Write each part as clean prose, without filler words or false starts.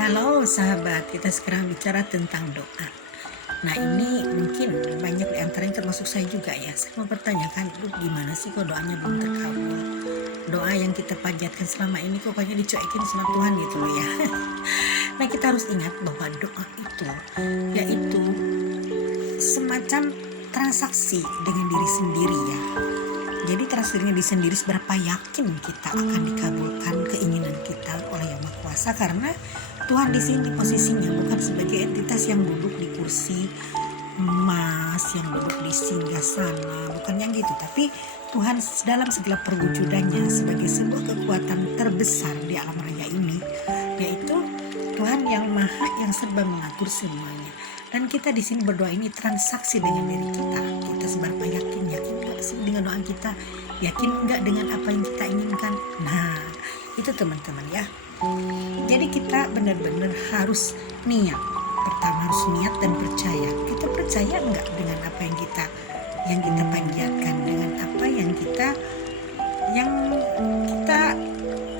Halo sahabat, kita sekarang bicara tentang doa. Nah ini mungkin banyak di antaranya termasuk saya juga ya. Saya mempertanyakan, gimana sih kok doanya belum terkabul? Doa yang kita panjatkan selama ini kok kayaknya dicuekin sama Tuhan gitu loh ya. Nah kita harus ingat bahwa doa itu yaitu semacam transaksi dengan diri sendiri ya. Jadi transaksi dengan diri sendiri, seberapa yakin kita akan dikabulkan keinginan kita oleh Yang Maha Kuasa, karena Tuhan di sini posisinya bukan sebagai entitas yang duduk di kursi emas, yang duduk di singgasana, bukan yang gitu, tapi Tuhan dalam segala perwujudannya sebagai sebuah kekuatan terbesar di alam raya ini, yaitu Tuhan yang maha, yang serba mengatur semuanya. Dan kita di sini berdoa ini transaksi dengan diri kita. Kita seberapa yakin nggak sih dengan doa kita? Yakin nggak dengan apa yang kita inginkan? Nah, itu teman-teman ya. Jadi kita benar-benar harus niat. Pertama harus niat dan percaya. Kita percaya nggak dengan apa yang kita panjatkan, dengan apa yang kita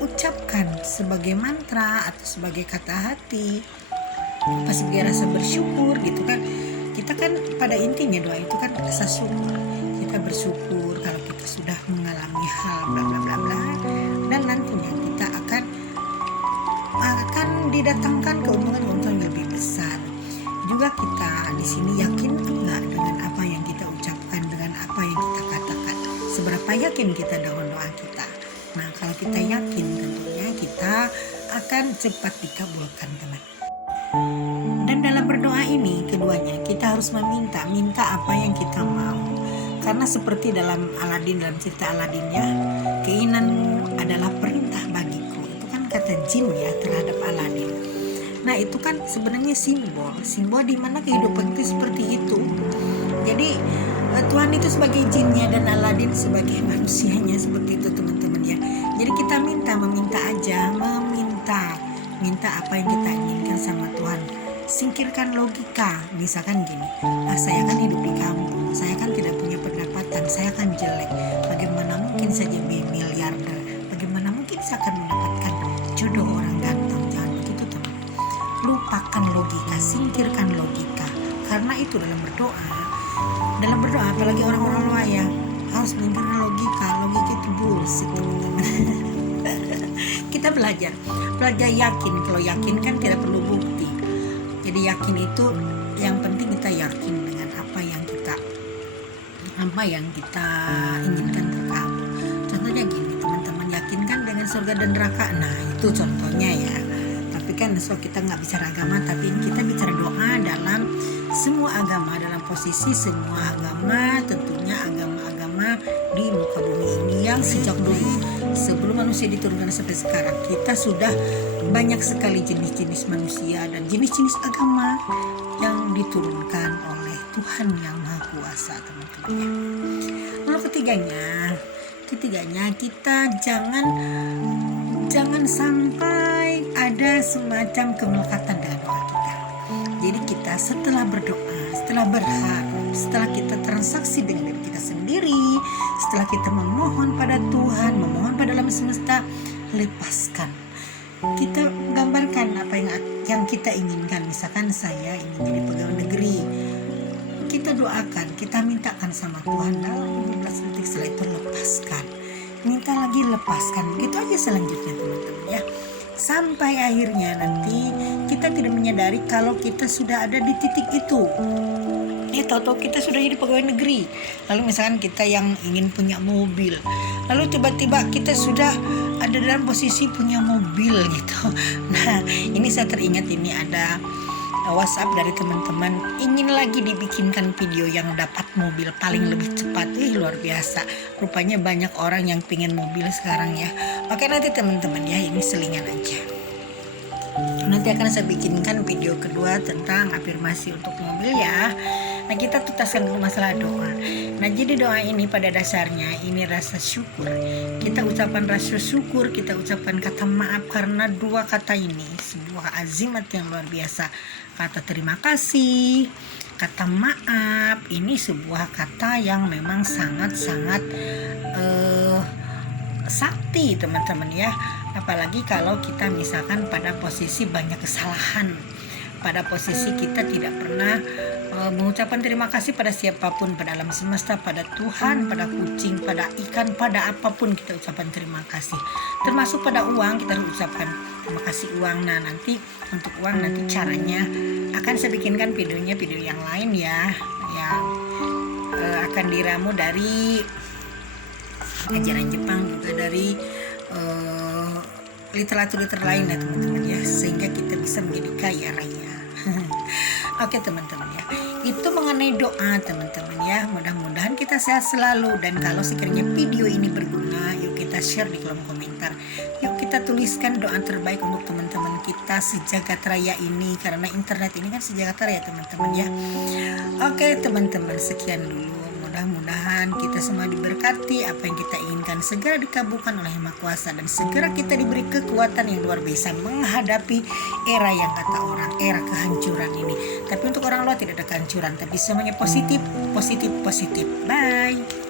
ucapkan sebagai mantra atau sebagai kata hati, apa sebagai rasa bersyukur gitu kan. Kita kan pada intinya doa itu kan rasa syukur. Kita bersyukur kalau kita sudah mengalami hal bla bla bla bla, dan nantinya kita akan didatangkan keuntungan-keuntungan yang lebih besar. Juga kita di sini yakin enggak dengan apa yang kita ucapkan, dengan apa yang kita katakan. Seberapa yakin kita dengan doa kita. Nah, kalau kita yakin tentunya kita akan cepat dikabulkan, teman. Dan dalam berdoa ini keduanya kita harus minta apa yang kita mau. Karena seperti dalam cerita Aladin ya, keinginanmu adalah perintah bagiku. Itu kan kata jin ya terhadap Aladin. Nah itu kan sebenarnya simbol di mana kehidupan itu seperti itu. Jadi Tuhan itu sebagai jinnya dan Aladin sebagai manusianya, seperti itu teman-teman ya. Jadi kita meminta apa yang kita inginkan sama Tuhan. Singkirkan logika. Misalkan gini, saya kan hidup di kampung, saya kan tidak punya pendapatan, saya kan jelek, bagaimana mungkin saja miliarder, bagaimana mungkin saya akan mendapatkan jodoh orang ganteng. Jangan begitu teman. Lupakan logika, singkirkan logika. Karena itu dalam berdoa apalagi orang-orang loya harus menyingkirkan logika itu bullshit teman-teman. Kita belajar yakin. Kalau yakin kan tidak perlu bukti. Jadi yakin itu yang penting, kita yakin dengan apa yang kita inginkan terkabul. Contohnya gini teman-teman, yakin kan dengan surga dan neraka. Nah itu contohnya ya. Tapi kan kita nggak bicara agama, tapi kita bicara doa dalam semua agama, dalam posisi semua agama, tentunya agama-agama di muka bumi ini yang sejak dulu sebelum manusia diturunkan sampai sekarang, kita sudah banyak sekali jenis-jenis manusia dan jenis-jenis agama yang diturunkan oleh Tuhan yang Maha Kuasa, teman-teman. Lalu ketiganya kita jangan sampai ada semacam kemelekatan dengan doa kita. Jadi kita setelah berdoa, setelah berharap, setelah kita transaksi dengan diri kita sendiri, setelah kita memohon pada Tuhan, memohon pada alam semesta, lepaskan. Kita gambarkan apa yang kita inginkan. Misalkan saya ingin jadi pegawai negeri, kita doakan, kita mintakan sama Tuhan dalam 15 detik, setelah itu lepaskan, minta lagi, lepaskan. Begitu aja selanjutnya teman-teman ya, sampai akhirnya nanti kita tidak menyadari kalau kita sudah ada di titik itu. Ya tahu-tahu kita sudah jadi pegawai negeri. Lalu misalkan kita yang ingin punya mobil, lalu tiba-tiba kita sudah ada dalam posisi punya mobil gitu. Nah ini saya teringat, ini ada WhatsApp dari teman-teman, ingin lagi dibikinkan video yang dapat mobil paling lebih cepat. Luar biasa, rupanya banyak orang yang pengen mobil sekarang ya. Oke, nanti teman-teman ya, ini selingan aja. Nanti akan saya bikinkan video kedua tentang afirmasi untuk mobil ya. Nah kita tuntaskan dulu masalah doa. Nah jadi doa ini pada dasarnya ini rasa syukur. Kita ucapan rasa syukur, kita ucapan kata maaf, karena dua kata ini sebuah azimat yang luar biasa. Kata terima kasih, kata maaf, ini sebuah kata yang memang sangat-sangat sakti teman-teman ya. Apalagi kalau kita misalkan pada posisi banyak kesalahan, pada posisi kita tidak pernah mengucapkan terima kasih pada siapapun, pada alam semesta, pada Tuhan, pada kucing, pada ikan, pada apapun kita ucapkan terima kasih. Termasuk pada uang kita harus ucapkan terima kasih uang. Nah nanti untuk uang nanti caranya akan saya bikinkan video yang lain ya, yang akan diramu dari ajaran Jepang, juga dari literatur lain ya teman-teman ya, sehingga kita bisa menjadi kaya raya. Oke teman-teman ya, itu mengenai doa teman-teman ya. Mudah-mudahan kita sehat selalu, dan kalau sekiranya video ini berguna, yuk kita share di kolom komentar. Yuk kita tuliskan doa terbaik untuk teman-teman kita sejagat raya ini, karena internet ini kan sejagat raya teman-teman ya. Oke teman-teman, sekian dulu. Mudah-mudahan kita semua diberkati, apa yang kita inginkan segera dikabulkan oleh Yang Maha Kuasa, dan segera kita diberi kekuatan yang luar biasa menghadapi era yang kata orang era kehancuran ini. Tapi untuk orang luar tidak ada kehancuran, tapi semuanya positif. Bye.